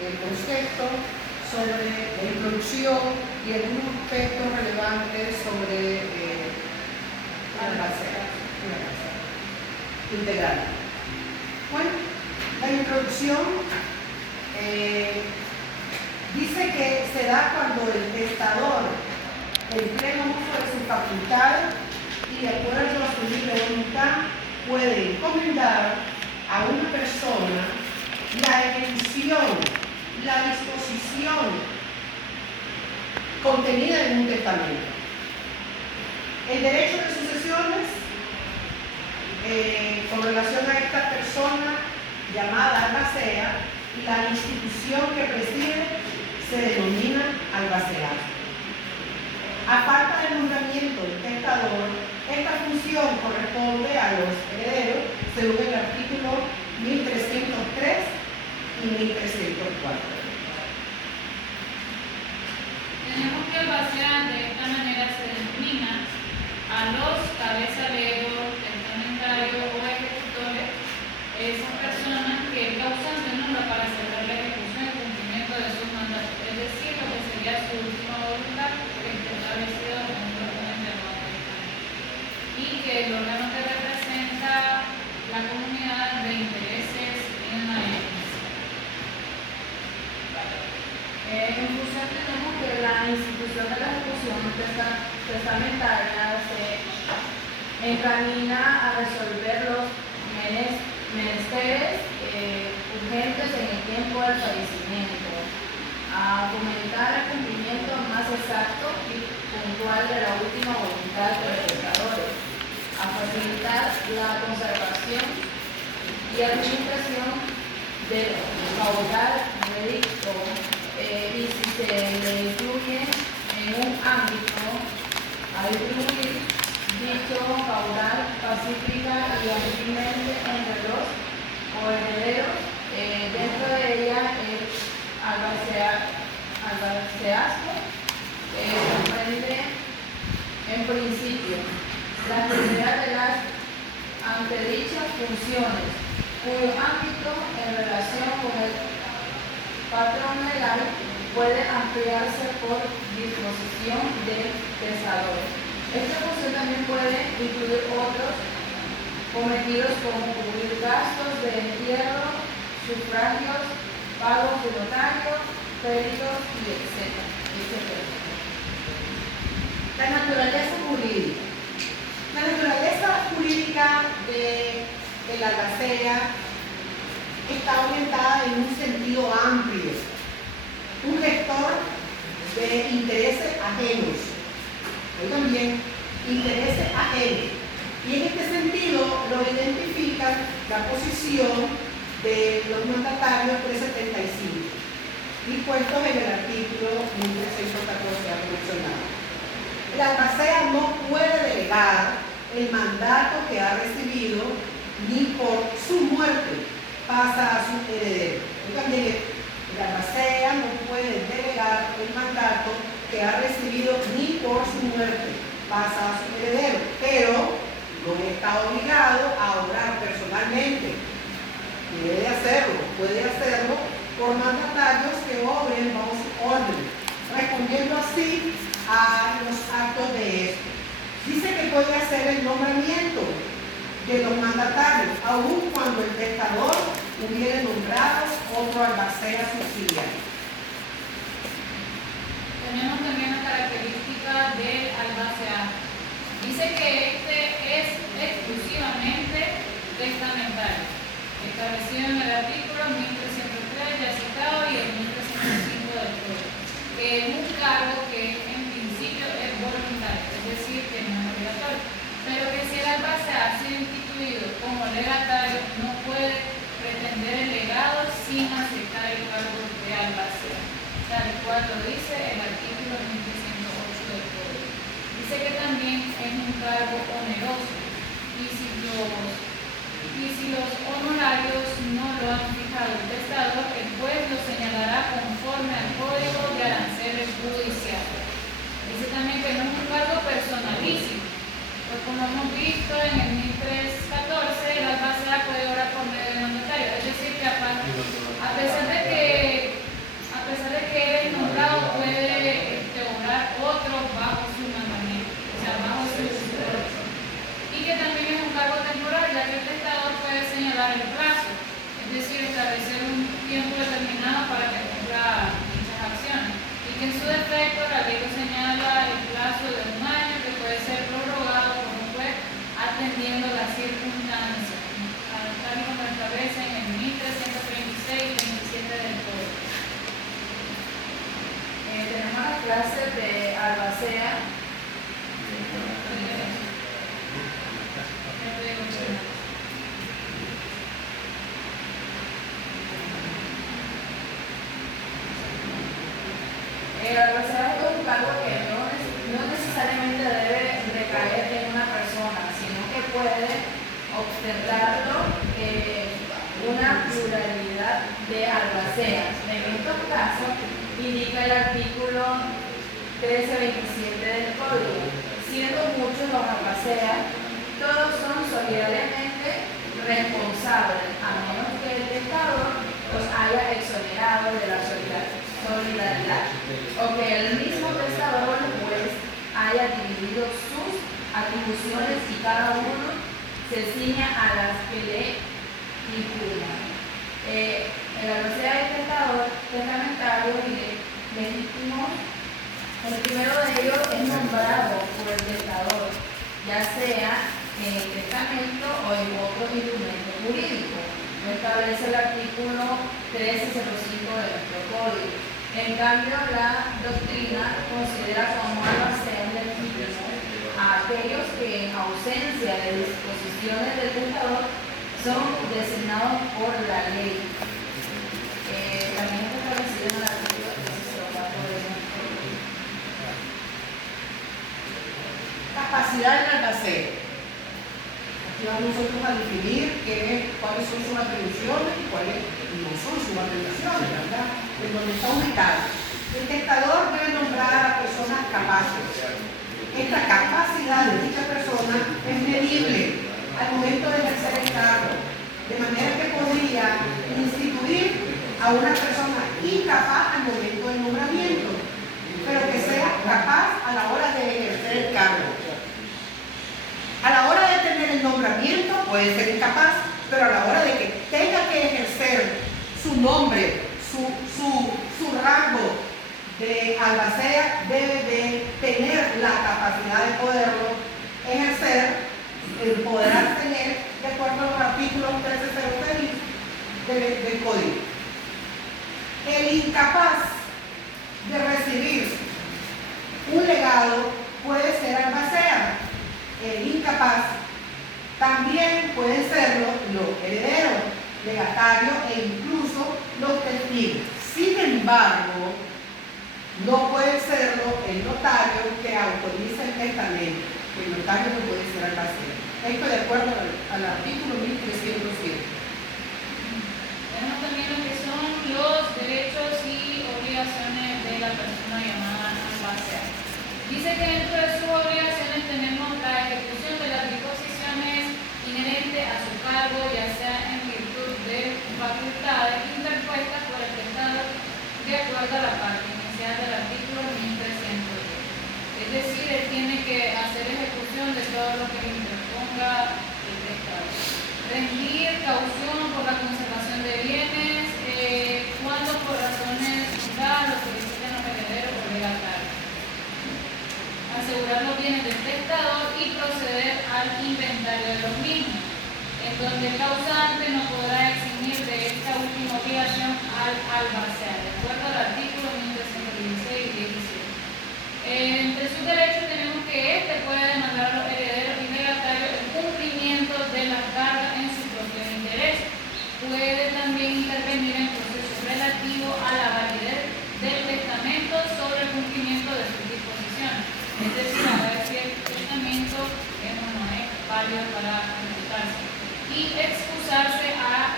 el concepto, sobre la introducción y algunos aspectos relevantes sobre una albacea integral. Bueno, la introducción dice que se da cuando el testador, en pleno uso de su facultad y de acuerdo a su libre voluntad, puede encomendar a una persona la ejecución, la disposición contenida en un testamento. El derecho de sucesiones con relación a esta persona llamada albacea, la institución que preside se denomina albaceaje. A falta del nombramiento del testador, esta función corresponde a los herederos según el artículo 1303 y 1304. Tenemos que albacear de esta manera se denomina a los cabezaleros, testamentarios o ejecutores, esas personas que el causante nombra para asegurar la ejecución y cumplimiento de sus mandatos, es decir, lo que sería su última voluntad, que esté establecido en un documento de notario, y que el órgano que representa la comunidad de intereses en la herencia. En función tenemos que la institución de la ejecución testamentaria se encamina a resolver los menesteres urgentes en el tiempo del fallecimiento, a fomentar el cumplimiento más exacto y puntual de la última voluntad de los testadores, a facilitar la conservación y administración del caudal veredicto y si se le incluye en un ámbito a distribuir dicho caudal pacífica y ampliamente entre los herederos, dentro de ella el albaceazgo comprende en principio la actividad de las antedichas funciones, cuyo ámbito en relación con el patrón legal puede ampliarse por disposición del testador. Esta función también puede incluir otros cometidos como cubrir gastos de entierro, sufragios, pagos de notario, créditos y etc. La naturaleza jurídica. La naturaleza jurídica de la albacea está orientada en un sentido amplio, un gestor de intereses ajenos, oigan bien, intereses ajenos, y en este sentido lo identifica la posición de los mandatarios 375, dispuestos en el artículo 1314 mencionado. La albacea no puede delegar el mandato que ha recibido ni por su muerte pasa a su heredero. También la albacea no puede delegar el mandato que ha recibido ni por su muerte pasa a su heredero, pero no está obligado a obrar personalmente. Puede hacerlo por mandatarios que obren bajo su orden, respondiendo así a los actos de esto. Dice que puede hacer el nombramiento de los mandatarios, aun cuando el testador hubiera nombrado otro albacea subsidiario. Tenemos también la característica del albaceaje. Dice que este es exclusivamente testamentario, establecido en el artículo 1303 ya citado y el 1305 del Código, que es un cargo que en principio es voluntario, es decir, que no es obligatorio, pero que si el albacea ha sido instituido como legatario, no puede pretender el legado sin aceptar el cargo de albacea, tal cual lo dice el artículo 1308 del Código. Dice que también es un cargo oneroso y si los honorarios no lo han fijado el testador, el juez lo señalará conforme al Código de Aranceles Judiciales. Dice también que no es un cargo personalísimo, pues como hemos visto en el 1314, el albacea puede obrar por medio del mandatario, es decir, que a pesar de que clases de albacea. El albacea es un cargo que no necesariamente debe recaer en una persona, sino que puede ostentarlo una pluralidad de albaceas. En estos casos, indica el artículo 1327 del Código, siendo muchos los albaceas, todos son solidariamente responsables, a menos que el testador los haya exonerado de la solidaridad, o que el mismo testador pues haya dividido sus atribuciones y cada uno se ciña a las que le incluyan. El albacea y testador testamentario y legítimo, el primero de ellos es nombrado por el testador, ya sea en el testamento o en otro instrumento jurídico. Lo establece el artículo 1305 de nuestro código. En cambio, la doctrina considera como albacea legítimo a aquellos que en ausencia de disposiciones del testador son designados por la ley. También está establecido en el artículo 1304 de nuestro código. Capacidad del albacea. Aquí vamos nosotros a definir cuáles son sus atribuciones y cuáles no son sus atribuciones, ¿verdad? En donde está ubicado. El testador debe nombrar a personas capaces. Esta capacidad de dicha persona es medible al momento de ejercer el cargo, de manera que podría instituir a una persona incapaz al momento del nombramiento, pero que sea capaz a la hora de ejercer el cargo. A la hora de tener el nombramiento puede ser incapaz, pero a la hora de que tenga que ejercer su nombre, su rango de albacea, debe de tener la capacidad de poderlo ejercer, el poder tener de acuerdo a los artículos 1306 del Código. El incapaz de recibir un legado puede ser albacea. El incapaz también pueden serlo los herederos, legatarios e incluso los testigos. Sin embargo, no puede serlo el notario que autoriza el testamento. El notario no puede ser albacea. Esto de acuerdo al artículo 1307. Tenemos también lo que son los derechos y obligaciones de la persona llamada albacea. Dice que dentro de sus obligaciones tenemos la ejecución de las disposiciones inherentes a su cargo, ya sea en virtud de facultades interpuestas por el testador de acuerdo a la parte inicial del artículo 1310. Es decir, él tiene que hacer ejecución de todo lo que le interponga el testador. Rendir caución por la conservación de bienes cuando por razones fundadas lo solicitan los herederos o legatarios. Asegurar los bienes del testador y proceder al inventario de los mismos, en donde el causante no podrá eximir de esta última obligación al albacea, de acuerdo al artículo 1316 y 17. Entre sus derechos tenemos que éste puede demandar a los herederos y legatarios el cumplimiento de la carga en su propio interés. Puede también intervenir en procesos relativos a la validez del testamento sobre el cumplimiento de sus disposiciones. Es decir, a ver si el testamento es o no es válido para ejecutarse. Y excusarse a